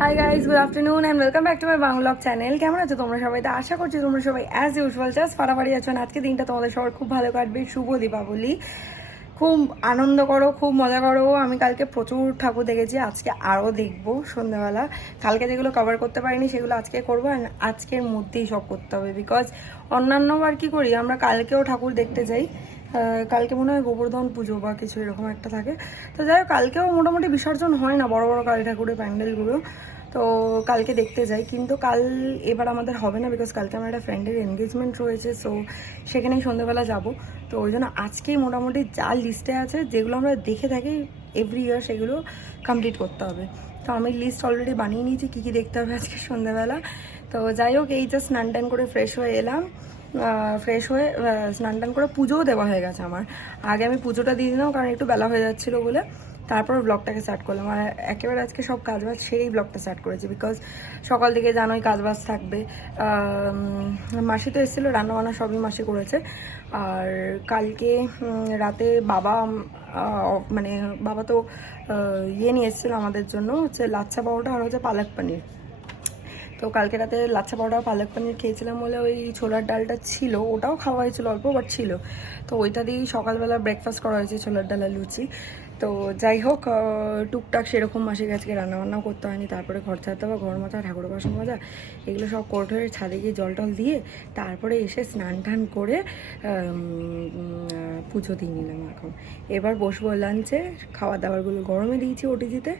High guys, good afternoon and welcome back to my vlog channel. কেমন আছো তোমরা সবাই? তো আশা করছি তোমরা সবাই অ্যাজ ইউজুয়াল জাস্ট ফাটাফাটি আছো। আজকে দিনটা তোমাদের সবার খুব ভালো কাটবে। শুভ দীপাবলি, খুব আনন্দ করো, খুব মজা করো। আমি কালকে প্রচুর ঠাকুর দেখেছি, আজকে আরও দেখবো সন্ধ্যাবেলা। কালকে যেগুলো কভার করতে পারিনি সেগুলো আজকে করবো, অ্যান্ড আজকের মধ্যেই সব করতে হবে। বিকজ অন্যান্যবার কী করি, আমরা কালকেও ঠাকুর দেখতে যাই। কালকে মনে হয় গোবর্ধন পুজো বা কিছু এরকম একটা থাকে। তো যাই হোক, কালকেও মোটামুটি বিসর্জন হয় না বড় বড় কালী ঠাকুরের প্যান্ডেলগুলো। তো কালকে দেখতে যাই, কিন্তু কাল এবার আমাদের হবে না, বিকজ কালকে আমার একটা ফ্রেন্ডের এনগেজমেন্ট রয়েছে। সো সেখানেই সন্ধ্যেবেলা যাব। তো ওই জন্য আজকেই মোটামুটি যা লিস্টে আছে, যেগুলো আমরা দেখে থাকি এভরি ইয়ার, সেগুলো কমপ্লিট করতে হবে। তো আমি লিস্ট অলরেডি বানিয়ে নিয়েছি কী কী দেখতে হবে আজকে সন্ধ্যাবেলা। তো যাই হোক, এই জাস্ট স্নান টান করে ফ্রেশ হয়ে এলাম। ফ্রেশ হয়ে স্নান টান করে পুজোও দেওয়া হয়ে গেছে আমার। আগে আমি পুজোটা দিয়ে দিলাম, কারণ একটু বেলা হয়ে যাচ্ছিলো বলে। তারপর ব্লগটাকে স্টার্ট করলাম, আর একেবারে আজকে সব কাজবাজ সেরেই ব্লগটা স্টার্ট করেছি। বিকজ সকাল থেকে জানোই কাজবাজ থাকবে। মাসি তো এসেছিলো, রান্নাবান্না সবই মাসি করেছে। আর কালকে রাতে বাবা মানে বাবা তো ইয়ে নিয়ে এসেছিলো আমাদের জন্য, হচ্ছে লাচ্ছা পাউডার আর হচ্ছে পালক পনির। তো কালকে রাতে লাচ্ছা পাউডার পালক পনির খেয়েছিলাম বলে ওই ছোলার ডালটা ছিল, ওটাও খাওয়া হয়েছিল অল্প, বাট ছিল। তো ওইটা দিয়েই সকালবেলা ব্রেকফাস্ট করা হয়েছে, ছোলার ডাল আর লুচি। তো যাই হোক, টুকটাক সেরকম মাসে আজকে রান্নাবান্নাও করতে হয়নি। তারপরে ঘর ছাড়তে হবে, ঘর মোছা, ঠাকুর বাসন মাজা, এগুলো সব কোর্ট হয়ে ছাদে গিয়ে জল টল দিয়ে তারপরে এসে স্নান টান করে পুজো দিয়ে নিলাম। এখন এবার বসবো লাঞ্চে। খাওয়া দাওয়ারগুলো গরমে দিয়েছি ওটিজিতে।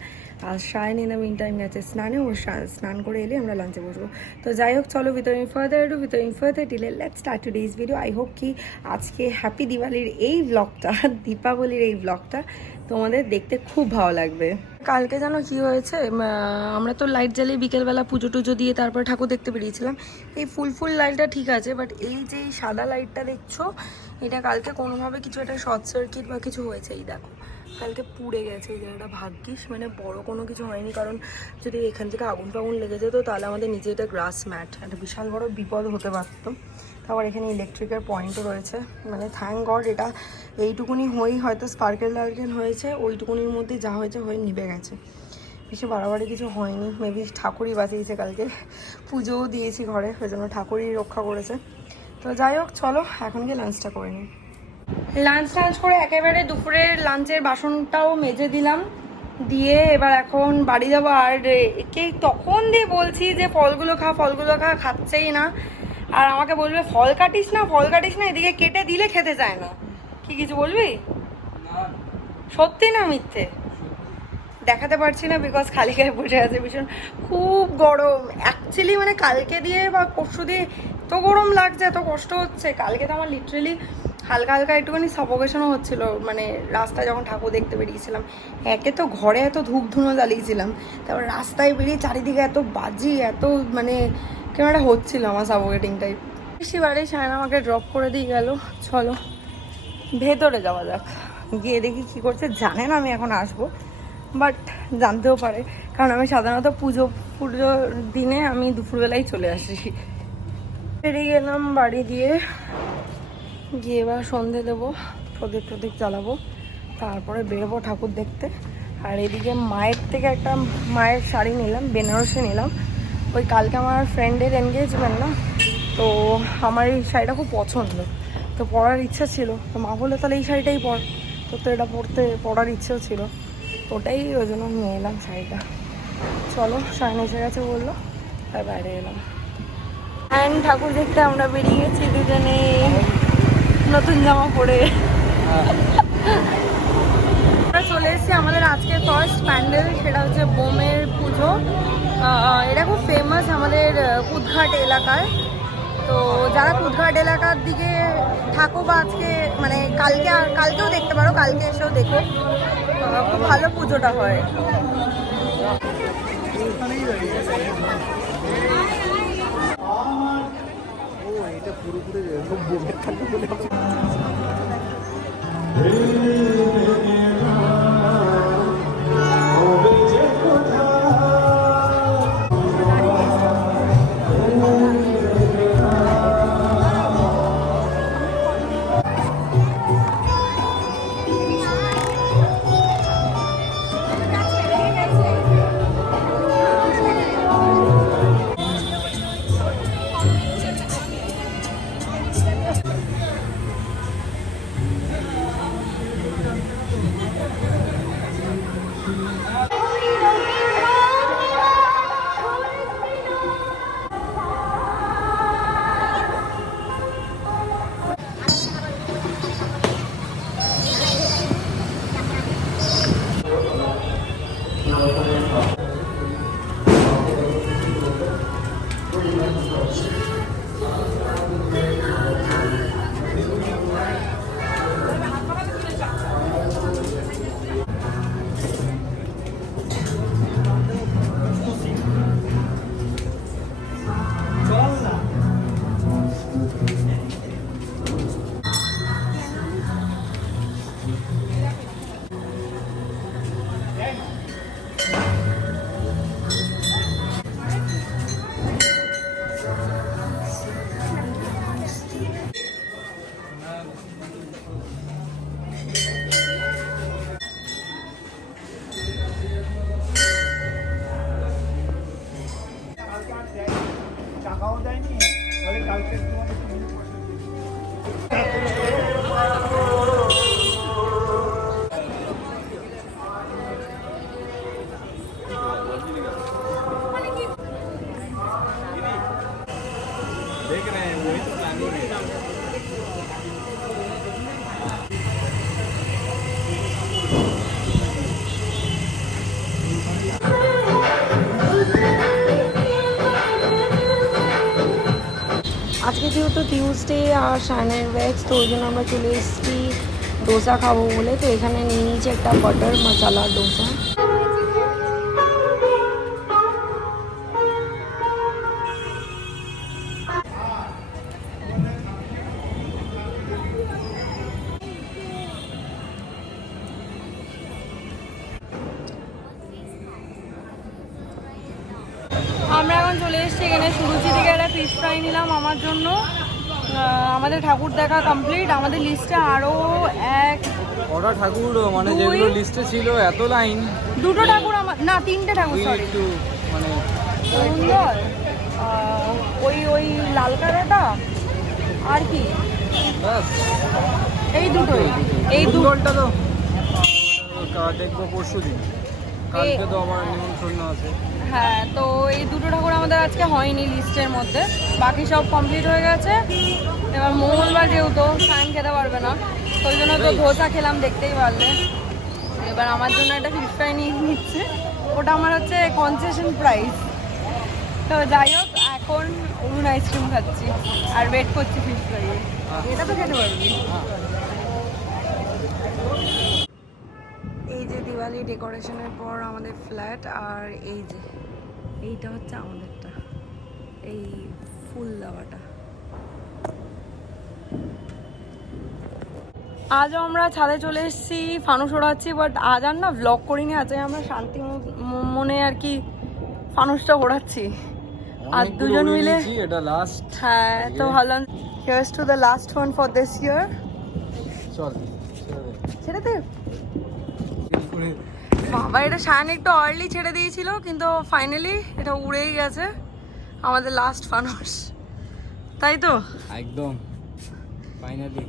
আর Sayan in the mean time গেছে স্নানে, ও স্নান করে এলে আমরা লাঞ্চে বসবো। তো যাই হোক, চলো ভিতরে further delay let's start today's video. I hope কি আজকে হ্যাপি দিওয়ালির এই ব্লগটা, দীপাবলির এই ব্লগটা তোমাদের দেখতে খুব ভালো লাগবে। কালকে জানো কি হয়েছে, আমরা তো লাইট জ্বালিয়ে বিকেলবেলা পুজো টুজো দিয়ে তারপরে ঠাকুর দেখতে বেরিয়েছিলাম। এই ফুল লাইটটা ঠিক আছে, বাট এই যে সাদা লাইটটা দেখছো, এটা কালকে কোনোভাবে কিছু একটা শর্ট সার্কিট বা কিছু হয়েছে। এই দেখো, কালকে পুড়ে গেছে এই জায়গাটা। ভাগ্যিস মানে বড় কোনো কিছু হয়নি, কারণ যদি এখান থেকে আগুন টাগুন লেগে যেত তাহলে আমাদের নিচে এটা গ্রাস ম্যাট, একটা বিশাল বড় বিপদ হতে পারতো। তারপর এখানে ইলেকট্রিকের পয়েন্টও রয়েছে, মানে থ্যাঙ্ক গড এটা এইটুকুনি হয়েই হয়তো স্পার্কেল টার্কেল হয়েছে, ওইটুকুনির মধ্যে যা হয়েছে হয়ে নিভে গেছে। বেশি বাড়াবাড়ি কিছু হয়নি, মেবি ঠাকুরই বাঁচিয়েছে। কালকে পুজোও দিয়েছি ঘরে, ওই জন্য ঠাকুরই রক্ষা করেছে। তো যাই হোক, চলো এখন গিয়ে লাঞ্চটা করে নিই। লাঞ্চ করে একেবারে দুপুরের লাঞ্চের বাসনটাও মেজে দিলাম, দিয়ে এবার এখন বাড়ি যাবো। আর একে তখন দিয়ে বলছি যে ফলগুলো খা, খাচ্ছেই না। আর আমাকে বলবে ফল কাটিস না, এদিকে কেটে দিলে খেতে চায় না। কি কিছু বলবি? সত্যি না মিথ্যে? দেখাতে পারছি না বিকজ খালি গায়ে বসে আছে, ভীষণ খুব গরম। অ্যাকচুয়ালি মানে কালকে দিয়ে বা পরশু দিয়ে এত গরম লাগছে, এত কষ্ট হচ্ছে। কালকে তো আমার লিটারেলি হালকা হালকা একটুখানি সাফোকেশনও হচ্ছিল, মানে রাস্তায় যখন ঠাকুর দেখতে বেরিয়েছিলাম। একে তো ঘরে এত ধূপ ধুনো জ্বালিয়েছিলাম, তারপর রাস্তায় বেরিয়ে চারিদিকে এত বাজি, এত মানে কেমন একটা হচ্ছিল আমার সাফোকেটিং টাইপ। বেশি বাড়ি সায়ন আমাকে ড্রপ করে দিয়ে গেল। চলো ভেতরে যাওয়া যাক, গিয়ে দেখি কী করছে। জানে না আমি এখন আসবো, বাট জানতেও পারে, কারণ আমি সাধারণত পুজোর দিনে আমি দুপুরবেলায় চলে আসি। বেরিয়ে গেলাম বাড়ি দিয়ে, গিয়ে এবার সন্ধে দেবো, প্রদীপ জ্বালাবো, তারপরে বেরোবো ঠাকুর দেখতে। আর এদিকে মায়ের থেকে একটা মায়ের শাড়ি নিলাম, বেনারসি নিলাম। ওই কালকে আমার ফ্রেন্ডের এনগেজমেন্ট না, তো আমার এই শাড়িটা খুব পছন্দ, তো পরার ইচ্ছা ছিল। তো মা বললো তাহলে এই শাড়িটাই পর, তো এটা পরার ইচ্ছেও ছিল, ওটাই ওই জন্য নিয়ে এলাম শাড়িটা। চলো, শাড়ি এসে গেছে বললো, তাই বাইরে এলাম। অ্যান্ড ঠাকুর দেখতে আমরা বেরিয়ে গেছি দুজনে নতুন জামা পরে। আমরা চলে এসেছি আমাদের আজকে ফার্স্ট প্যান্ডেল, সেটা হচ্ছে বোমের পুজো। এটা খুব ফেমাস আমাদের কুদঘাট এলাকায়। তো যারা কুদঘাট এলাকার দিকে থাকো বা আজকে মানে কালকেও দেখতে পারো, কালকে এসেও দেখো, খুব ভালো পুজোটা হয়। আজকে যেহেতু টিউসডে আর সায়নের ব্যাচ, তো ওই জন্য আমরা চলে এসেছি ডোসা খাবো বলে। তো এখানে নিয়ে নিয়েছি একটা বাটার মশালা ডোসা। আমরা এখন চলে এসেছি এখানে সুরুচি থেকে একটা ফিশ ফ্রাই নিলাম আমার জন্য। আমাদের ঠাকুর দেখা কমপ্লিট। আমাদের লিস্টে আরও ওটা ঠাকুর মানে যেগুলো লিস্টে ছিল এত লাইন, দুটো ঠাকুর আমার না, তিনটে ঠাকুর, সরি। একটু মানে সুন্দর ওই ওই লাল কালারটা আর কি, বাস এই দুটোই। এই ফুটবলটা তো দেখবো পরশু দিন, কালকে তো আমার নিমন্ত্রণ আছে। হ্যাঁ, তো এই দুটো ঠাকুর আমাদের আজকে হয়নি লিস্টের মধ্যে, বাকি সব কমপ্লিট হয়ে গেছে। এবার মঙ্গলবার যেহেতু সায়ন খেতে পারবে না, তো ওই জন্য তো ধোসা খেলাম, দেখতেই পারলে। এবার আমার জন্য একটা ফিশ ফ্রাই নিয়ে নিচ্ছে, ওটা আমার হচ্ছে কনসেশন প্রাইস। তো যাই হোক, এখন অরুণ আইসক্রিম খাচ্ছি আর ওয়েট করছি ফিশ ফ্রাই। এটা তো খেতে পারবি। এই যে দিওয়ালি ডেকোরেশনের পর আমাদের ফ্ল্যাট, আর এই যে এইটা হচ্ছে আমাদেরটা, এই ফুল দেওয়াটা। আজও আমরা ছাদে চলে এসেছি, ফানুস ওড়াচ্ছি, বাট আজ আর না ভ্লগ করিনি। আজ আমরা শান্তি মনে আর কি ফানুসটা ওড়াচ্ছি আর দুজন মিলে। এটা লাস্ট। হ্যাঁ, তো ভালো। Here's to the last one for this ইয়ার। চল ছেড়ে দে বাবা, এটা সায়ন একটু আর্লি ছেড়ে দিয়েছিল, কিন্তু ফাইনালি এটা উড়েই গেছে আমাদের লাস্ট ফানুস, তাই তো? একদম ফাইনালি।